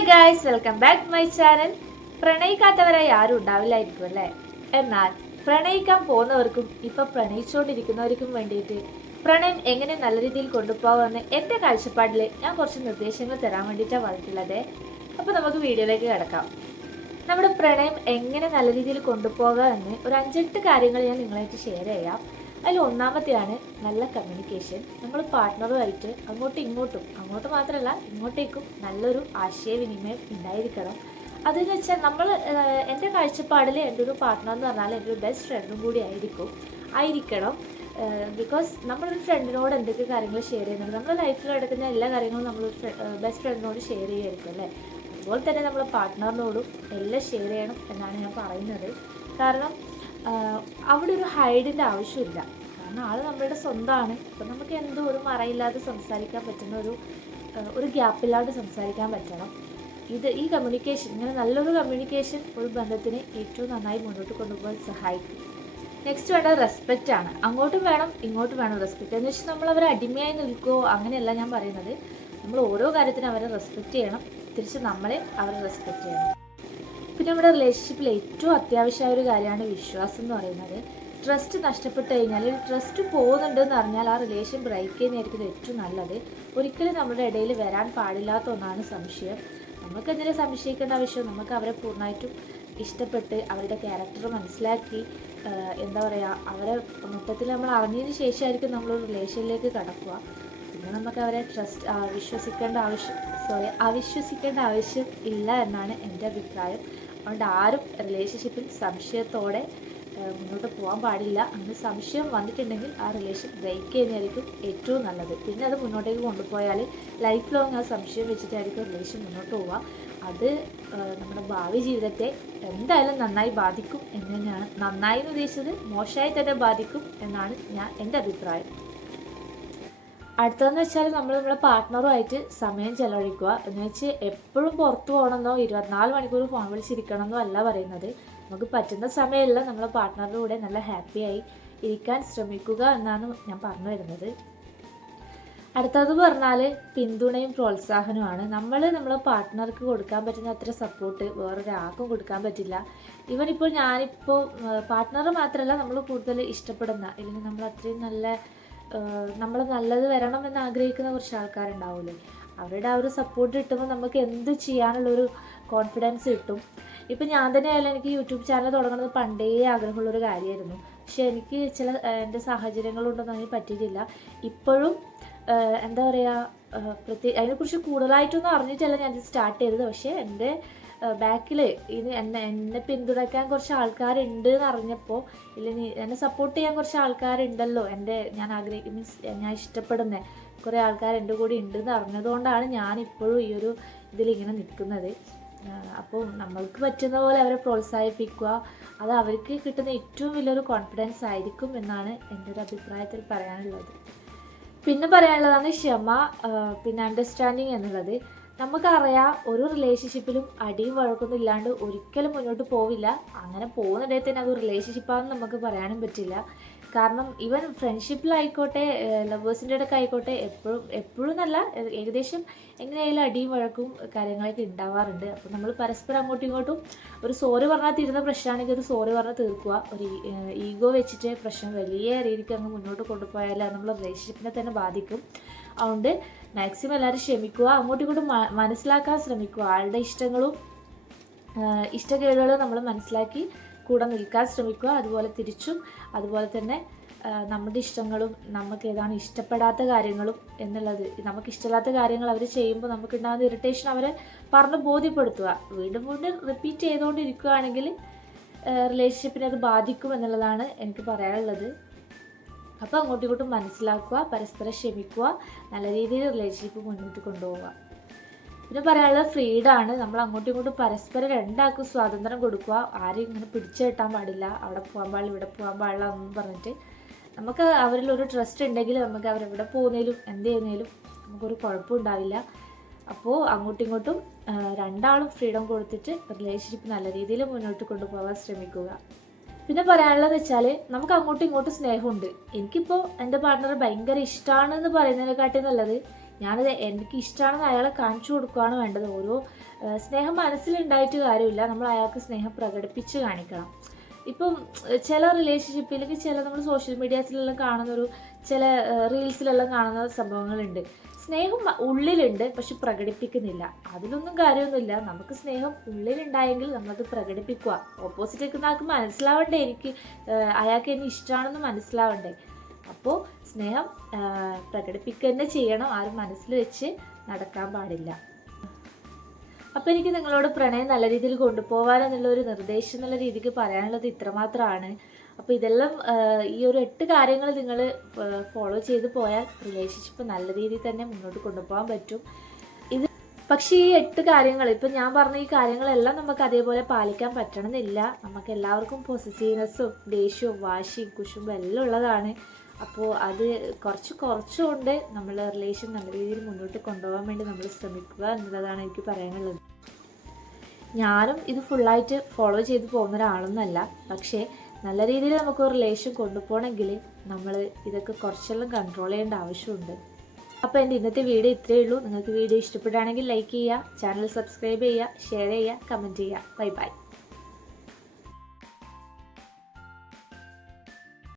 Hi guys welcome back my channel പ്രണയിക്കാത്തവരായി ആരും ഉണ്ടാവില്ലായിരിക്കും അല്ലേ? എന്നാൽ പ്രണയിക്കാൻ പോകുന്നവർക്കും ഇപ്പം പ്രണയിച്ചുകൊണ്ടിരിക്കുന്നവർക്കും വേണ്ടിയിട്ട് പ്രണയം എങ്ങനെ നല്ല രീതിയിൽ കൊണ്ടുപോകാമെന്ന് എന്റെ കാഴ്ചപ്പാടിൽ ഞാൻ കുറച്ച് നിർദ്ദേശങ്ങൾ തരാൻ വേണ്ടിയിട്ടാണ് വന്നിട്ടുള്ളത്. അപ്പോൾ നമുക്ക് വീഡിയോയിലേക്ക് കിടക്കാം. നമ്മുടെ പ്രണയം എങ്ങനെ നല്ല രീതിയിൽ കൊണ്ടുപോകാം എന്ന് ഒരു അഞ്ചെട്ട് കാര്യങ്ങൾ ഞാൻ നിങ്ങളായിട്ട് ഷെയർ ചെയ്യാം. അതിൽ ഒന്നാമത്തെയാണ് നല്ല കമ്മ്യൂണിക്കേഷൻ നമ്മൾ പാർട്ട്ണറുമായിട്ട് അങ്ങോട്ടും ഇങ്ങോട്ടും അങ്ങോട്ട് മാത്രമല്ല ഇങ്ങോട്ടേക്കും നല്ലൊരു ആശയവിനിമയം ഉണ്ടായിരിക്കണം. അതെന്ന് വെച്ചാൽ നമ്മൾ എന്റെ കാഴ്ചപ്പാടിൽ എന്റെ ഒരു പാർട്ട്ണർ എന്ന് പറഞ്ഞാൽ എന്റെ ഒരു ബെസ്റ്റ് ഫ്രണ്ടും കൂടി ആയിരിക്കും ആയിരിക്കണം. ബിക്കോസ് നമ്മളൊരു ഫ്രണ്ടിനോട് എന്തൊക്കെ കാര്യങ്ങൾ ഷെയർ ചെയ്യുന്നുണ്ട്? നമ്മുടെ ലൈഫിൽ നടക്കുന്ന എല്ലാ കാര്യങ്ങളും നമ്മൾ ബെസ്റ്റ് ഫ്രണ്ടിനോട് ഷെയർ ചെയ്യുമായിരിക്കും അല്ലേ? അതുപോലെ തന്നെ നമ്മൾ പാർട്ട്ണറിനോടും എല്ലാം ഷെയർ ചെയ്യണം എന്നാണ് ഞാൻ പറയുന്നത്. കാരണം അവിടെ ഒരു ഹൈഡിന്റെ ആവശ്യമില്ല. കാരണം ആൾ നമ്മളുടെ സ്വന്തമാണ് അപ്പം നമുക്ക് എന്തോ ഒരു മറയില്ലാതെ സംസാരിക്കാൻ പറ്റുന്ന ഒരു ഒരു ഗ്യാപ്പില്ലാതെ സംസാരിക്കാൻ പറ്റണം. ഇത് ഈ കമ്മ്യൂണിക്കേഷൻ ഇങ്ങനെ നല്ലൊരു കമ്മ്യൂണിക്കേഷൻ ഒരു ബന്ധത്തിന് ഏറ്റവും നന്നായി മുന്നോട്ട് കൊണ്ടുപോകാൻ സഹായിക്കും. നെക്സ്റ്റ് വേണ്ട റെസ്പെക്റ്റ് ആണ്. അങ്ങോട്ടും വേണം ഇങ്ങോട്ടും വേണം റെസ്പെക്റ്റ് എന്ന് വെച്ചാൽ നമ്മൾ അവരെ അടിമയായി നിൽക്കുമോ അങ്ങനെയല്ല ഞാൻ പറയുന്നത്. നമ്മൾ ഓരോ കാര്യത്തിനും അവരെ റെസ്പെക്റ്റ് ചെയ്യണം. തിരിച്ച് നമ്മളെ അവരെ റെസ്പെക്റ്റ് ചെയ്യണം. പിന്നെ നമ്മുടെ റിലേഷൻഷിപ്പിൽ ഏറ്റവും അത്യാവശ്യമായ ഒരു കാര്യമാണ് വിശ്വാസം എന്ന് പറയുന്നത്. ട്രസ്റ്റ് നഷ്ടപ്പെട്ട് കഴിഞ്ഞാൽ ട്രസ്റ്റ് പോകുന്നുണ്ട് എന്ന് അറിഞ്ഞാൽ ആ റിലേഷൻ ബ്രേക്ക് ചെയ്യുന്നതായിരിക്കും ഏറ്റവും നല്ലത്. ഒരിക്കലും നമ്മുടെ ഇടയിൽ വരാൻ പാടില്ലാത്ത ഒന്നാണ് സംശയം. നമുക്ക് എന്തിനും സംശയിക്കേണ്ട ആവശ്യം? നമുക്ക് അവരെ പൂർണമായിട്ടും ഇഷ്ടപ്പെട്ട് അവരുടെ ക്യാരക്ടർ മനസ്സിലാക്കി എന്താ പറയുക അവരെ മൊത്തത്തിൽ നമ്മൾ അറിഞ്ഞതിന് ശേഷമായിരിക്കും നമ്മൾ റിലേഷനിലേക്ക് കടക്കുക. പിന്നെ നമുക്ക് അവരെ ട്രസ്റ്റ് വിശ്വസിക്കേണ്ട ആവശ്യം സോറി അവിശ്വസിക്കേണ്ട ആവശ്യം ഇല്ല എന്നാണ് എന്റെ അഭിപ്രായം. അതുകൊണ്ട് ആരും റിലേഷൻഷിപ്പിൽ സംശയത്തോടെ മുന്നോട്ട് പോകാൻ പാടില്ല. അങ്ങനെ സംശയം വന്നിട്ടുണ്ടെങ്കിൽ ആ റിലേഷൻ ബ്രേക്ക് ചെയ്യുന്നതായിരിക്കും ഏറ്റവും നല്ലത്. പിന്നെ അത് മുന്നോട്ടേക്ക് കൊണ്ടുപോയാൽ ലൈഫ് ലോങ് ആ സംശയം വെച്ചിട്ടായിരിക്കും റിലേഷൻ മുന്നോട്ട് പോവുക. അത് നമ്മുടെ ഭാവി ജീവിതത്തെ എന്തായാലും നന്നായി ബാധിക്കും എന്ന് തന്നെയാണ്. നന്നായി എന്ന് ഉദ്ദേശിച്ചത് മോശമായി തന്നെ ബാധിക്കും എന്നാണ് ഞാൻ എന്റെ അഭിപ്രായം. അടുത്തതെന്ന് വെച്ചാൽ നമ്മൾ നമ്മുടെ പാർട്ട്ണറുമായിട്ട് സമയം ചെലവഴിക്കുക. എന്ന് വെച്ച് എപ്പോഴും പുറത്തു പോകണമെന്നോ ഇരുപത്തിനാല് മണിക്കൂർ ഫോൺ വിളിച്ചിരിക്കണം എന്നോ അല്ല പറയുന്നത്. നമുക്ക് പറ്റുന്ന സമയമെല്ലാം നമ്മളെ പാർട്ട്ണറുടെ കൂടെ നല്ല ഹാപ്പിയായി ഇരിക്കാൻ ശ്രമിക്കുക എന്നാണ് ഞാൻ പറഞ്ഞു വരുന്നത്. അടുത്തത് പറഞ്ഞാൽ പിന്തുണയും പ്രോത്സാഹനവുമാണ്. നമ്മൾ നമ്മളെ പാർട്ട്ണർക്ക് കൊടുക്കാൻ പറ്റുന്ന അത്ര സപ്പോർട്ട് വേറൊരാൾക്കും കൊടുക്കാൻ പറ്റില്ല. ഇവൻ ഇപ്പോൾ ഞാനിപ്പോൾ പാർട്ട്ണർ മാത്രമല്ല നമ്മൾ കൂടുതൽ ഇഷ്ടപ്പെടുന്ന അല്ലെങ്കിൽ നമ്മൾ അത്രയും നല്ല നമ്മൾ നല്ലത് വരണം എന്ന് ആഗ്രഹിക്കുന്ന കുറച്ച് ആൾക്കാരുണ്ടാവില്ലേ അവരുടെ ആ ഒരു സപ്പോർട്ട് കിട്ടുമ്പോൾ നമുക്ക് എന്ത് ചെയ്യാനുള്ളൊരു കോൺഫിഡൻസ് കിട്ടും. ഇപ്പം ഞാൻ തന്നെ ആയാലും എനിക്ക് യൂട്യൂബ് ചാനൽ തുടങ്ങുന്നത് പണ്ടേ ആഗ്രഹമുള്ളൊരു കാര്യമായിരുന്നു പക്ഷെ എനിക്ക് ചില എന്റെ സാഹചര്യങ്ങളുണ്ടെന്ന് അതിന് പറ്റിയിട്ടില്ല. ഇപ്പോഴും എന്താ പറയുക പ്രത്യേക അതിനെക്കുറിച്ച് കൂടുതലായിട്ടൊന്നും അറിഞ്ഞിട്ടല്ല ഞാൻ സ്റ്റാർട്ട് ചെയ്തത്. പക്ഷേ എന്റെ ബാക്കിൽ ഇത് എന്നെ എന്നെ പിന്തുണയ്ക്കാൻ കുറച്ച് ആൾക്കാരുണ്ട് എന്ന് അറിഞ്ഞപ്പോൾ ഇല്ലെങ്കിൽ എന്നെ സപ്പോർട്ട് ചെയ്യാൻ കുറച്ച് ആൾക്കാരുണ്ടല്ലോ എന്റെ ഞാൻ ആഗ്രഹിക്കുന്ന മീൻസ് ഞാൻ ഇഷ്ടപ്പെടുന്ന കുറേ ആൾക്കാർ എന്റെ കൂടെ ഉണ്ടെന്ന് അറിഞ്ഞതുകൊണ്ടാണ് ഞാൻ ഇപ്പോഴും ഈ ഒരു ഇതിലിങ്ങനെ നിൽക്കുന്നത്. അപ്പോൾ നമ്മൾക്ക് പറ്റുന്ന പോലെ അവരെ പ്രോത്സാഹിപ്പിക്കുക അത് അവർക്ക് കിട്ടുന്ന ഏറ്റവും വലിയൊരു കോൺഫിഡൻസ് ആയിരിക്കും എന്നാണ് എന്റെ ഒരു അഭിപ്രായത്തിൽ പറയാനുള്ളത്. പിന്നെ പറയാനുള്ളതാണ് ക്ഷമ പിന്നെ അണ്ടർസ്റ്റാൻഡിങ് എന്നുള്ളത്. നമുക്കറിയാം ഒരു റിലേഷൻഷിപ്പിലും അടിയും വഴക്കൊന്നും ഇല്ലാണ്ട് ഒരിക്കലും മുന്നോട്ട് പോവില്ല. അങ്ങനെ പോകുന്നിടയിൽ തന്നെ അത് റിലേഷൻഷിപ്പാണെന്ന് നമുക്ക് പറയാനും പറ്റില്ല. കാരണം ഈവൻ ഫ്രണ്ട്ഷിപ്പിലായിക്കോട്ടെ ലവേഴ്സിന്റെ ഇടയ്ക്ക് ആയിക്കോട്ടെ എപ്പോഴും എപ്പോഴും നല്ല ഏകദേശം എങ്ങനെയായാലും അടിയും വഴക്കും കാര്യങ്ങളൊക്കെ ഉണ്ടാവാറുണ്ട് അപ്പോൾ നമ്മൾ പരസ്പരം അങ്ങോട്ടും ഇങ്ങോട്ടും ഒരു സോറി പറഞ്ഞാൽ തീരുന്ന പ്രശ്നമാണെങ്കിൽ ഒരു സോറി പറഞ്ഞാൽ തീർക്കുക ഒരു ഈഗോ വെച്ചിട്ട് പ്രശ്നം വലിയ രീതിക്ക് അങ്ങ് മുന്നോട്ട് കൊണ്ടുപോയാൽ നമ്മൾ റിലേഷൻഷിപ്പിനെ തന്നെ ബാധിക്കും. അതുകൊണ്ട് മാക്സിമം എല്ലാവരും ക്ഷമിക്കുക അങ്ങോട്ടും ഇങ്ങോട്ടും മനസ്സിലാക്കാൻ ശ്രമിക്കുക. ആളുടെ ഇഷ്ടങ്ങളും ഇഷ്ടക്കേടുകളും നമ്മൾ മനസ്സിലാക്കി കൂടെ നിൽക്കാൻ ശ്രമിക്കുക. അതുപോലെ തിരിച്ചും അതുപോലെ തന്നെ നമ്മുടെ ഇഷ്ടങ്ങളും നമുക്ക് ഏതാണ് ഇഷ്ടപ്പെടാത്ത കാര്യങ്ങളും എന്നുള്ളത് നമുക്ക് ഇഷ്ടമില്ലാത്ത കാര്യങ്ങൾ അവർ ചെയ്യുമ്പോൾ നമുക്കുണ്ടാകുന്ന ഇറിറ്റേഷൻ അവരെ പറഞ്ഞ് ബോധ്യപ്പെടുത്തുക. വീണ്ടും വീണ്ടും റിപ്പീറ്റ് ചെയ്തുകൊണ്ടിരിക്കുകയാണെങ്കിൽ റിലേഷൻഷിപ്പിനെ അത് ബാധിക്കും എന്നുള്ളതാണ് എനിക്ക് പറയാനുള്ളത്. അപ്പോൾ അങ്ങോട്ടും ഇങ്ങോട്ടും മനസ്സിലാക്കുക പരസ്പരം ക്ഷമിക്കുക നല്ല രീതിയിൽ റിലേഷൻഷിപ്പ് മുന്നോട്ട് കൊണ്ടുപോവുക. പിന്നെ പറയാനുള്ളത് ഫ്രീഡാണ് നമ്മൾ അങ്ങോട്ടും ഇങ്ങോട്ടും പരസ്പരം രണ്ടാൾക്കും സ്വാതന്ത്ര്യം കൊടുക്കുക. ആരെയും ഇങ്ങനെ പിടിച്ചു കെട്ടാൻ പാടില്ല. അവിടെ പോകാൻ പാടില്ല ഇവിടെ പോകാൻ പാടില്ല എന്നും പറഞ്ഞിട്ട് നമുക്ക് അവരിൽ ഒരു ട്രസ്റ്റ് ഉണ്ടെങ്കിൽ നമുക്ക് അവരെവിടെ പോകുന്നതിലും എന്ത് ചെയ്യുന്നതിലും നമുക്കൊരു കുഴപ്പം ഉണ്ടാവില്ല. അപ്പോൾ അങ്ങോട്ടും ഇങ്ങോട്ടും രണ്ടാളും ഫ്രീഡം കൊടുത്തിട്ട് റിലേഷൻഷിപ്പ് നല്ല രീതിയിൽ മുന്നോട്ട് കൊണ്ടുപോകാൻ ശ്രമിക്കുക. പിന്നെ പറയാനുള്ളത് വെച്ചാൽ നമുക്ക് അങ്ങോട്ടും ഇങ്ങോട്ടും സ്നേഹമുണ്ട്. എനിക്കിപ്പോൾ എന്റെ പാർട്ട്ണർ ഭയങ്കര ഇഷ്ടമാണ് എന്ന് പറയുന്നതിനെക്കാട്ടി നല്ലത് ഞാനത് എനിക്ക് ഇഷ്ടമാണെന്ന് അയാളെ കാണിച്ചു കൊടുക്കുകയാണ് വേണ്ടത്. ഓരോ സ്നേഹം മനസ്സിലുണ്ടായിട്ട് കാര്യമില്ല. നമ്മൾ അയാൾക്ക് സ്നേഹം പ്രകടിപ്പിച്ച് കാണിക്കണം. ഇപ്പം ചില റിലേഷൻഷിപ്പ് അല്ലെങ്കിൽ ചില നമ്മൾ സോഷ്യൽ മീഡിയാസിലെല്ലാം കാണുന്ന ഒരു ചില റീൽസിലെല്ലാം കാണുന്ന സംഭവങ്ങളുണ്ട്. സ്നേഹം ഉള്ളിലുണ്ട് പക്ഷെ പ്രകടിപ്പിക്കുന്നില്ല. അതിലൊന്നും കാര്യമൊന്നുമില്ല. നമുക്ക് സ്നേഹം ഉള്ളിലുണ്ടായെങ്കിൽ നമ്മളത് പ്രകടിപ്പിക്കുക. ഓപ്പോസിറ്റ് നിൽക്കുന്ന ആൾക്ക് മനസ്സിലാവണ്ടേ എനിക്ക്. അയാൾക്ക് എന്നെ ഇഷ്ടമാണെന്ന് മനസ്സിലാവണ്ടേ. അപ്പോൾ സ്നേഹം പ്രകടിപ്പിക്കുക തന്നെ ചെയ്യണം. ആരും മനസ്സിൽ വെച്ച് നടക്കാൻ പാടില്ല. അപ്പോൾ എനിക്ക് നിങ്ങളോട് പ്രണയം നല്ല രീതിയിൽ കൊണ്ടുപോകാൻ എന്നുള്ള ഒരു നിർദ്ദേശം എന്നുള്ള രീതിക്ക് പറയാനുള്ളത് ഇത്രമാത്രമാണ്. അപ്പോൾ ഇതെല്ലാം ഈ ഒരു എട്ട് കാര്യങ്ങൾ നിങ്ങൾ ഫോളോ ചെയ്ത് പോയാൽ റിലേഷൻഷിപ്പ് നല്ല രീതിയിൽ തന്നെ മുന്നോട്ട് കൊണ്ടുപോകാൻ പറ്റും. ഇത് പക്ഷേ ഈ എട്ട് കാര്യങ്ങൾ ഇപ്പം ഞാൻ പറഞ്ഞ ഈ കാര്യങ്ങളെല്ലാം നമുക്ക് അതേപോലെ പാലിക്കാൻ പറ്റണമെന്നില്ല. നമുക്ക് എല്ലാവർക്കും പോസിറ്റീവ്നെസ്സും ദേഷ്യവും വാശിയും കുശുമ്പും എല്ലാം ഉള്ളതാണ്. അപ്പോൾ അത് കുറച്ച് കുറച്ചുകൊണ്ട് നമ്മൾ റിലേഷൻ നല്ല രീതിയിൽ മുന്നോട്ട് കൊണ്ടുപോകാൻ വേണ്ടി നമ്മൾ ശ്രമിക്കുക എന്നുള്ളതാണ് എനിക്ക് പറയാനുള്ളത്. ഞാനും ഇത് ഫുള്ളായിട്ട് ഫോളോ ചെയ്ത് പോകുന്ന ഒരാളൊന്നുമല്ല. പക്ഷേ നല്ല രീതിയിൽ നമുക്ക് റിലേഷൻ കൊണ്ടുപോകണമെങ്കിൽ നമ്മൾ ഇതൊക്കെ കുറച്ചെല്ലാം കൺട്രോൾ ചെയ്യേണ്ട ആവശ്യമുണ്ട്. അപ്പോൾ എന്റെ ഇന്നത്തെ വീഡിയോ ഇത്രയേ ഉള്ളൂ. നിങ്ങൾക്ക് വീഡിയോ ഇഷ്ടപ്പെടുകയാണെങ്കിൽ ലൈക്ക് ചെയ്യുക ചാനൽ സബ്സ്ക്രൈബ് ചെയ്യുക ഷെയർ ചെയ്യുക കമന്റ് ചെയ്യുക. Bye bye